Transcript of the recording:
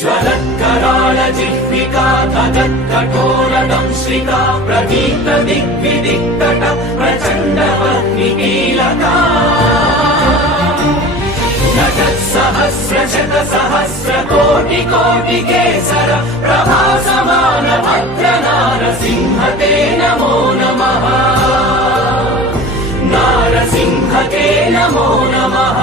ज्वलत्कराळ जिह्विका तदत्कठोरदंश्रिका प्रदीप्त दिग्विदिक्तट प्रचण्डवह्निकीलका नटत्सहस्रशत सहस्र ते नमो नमः नारसिंह ते नमो नमः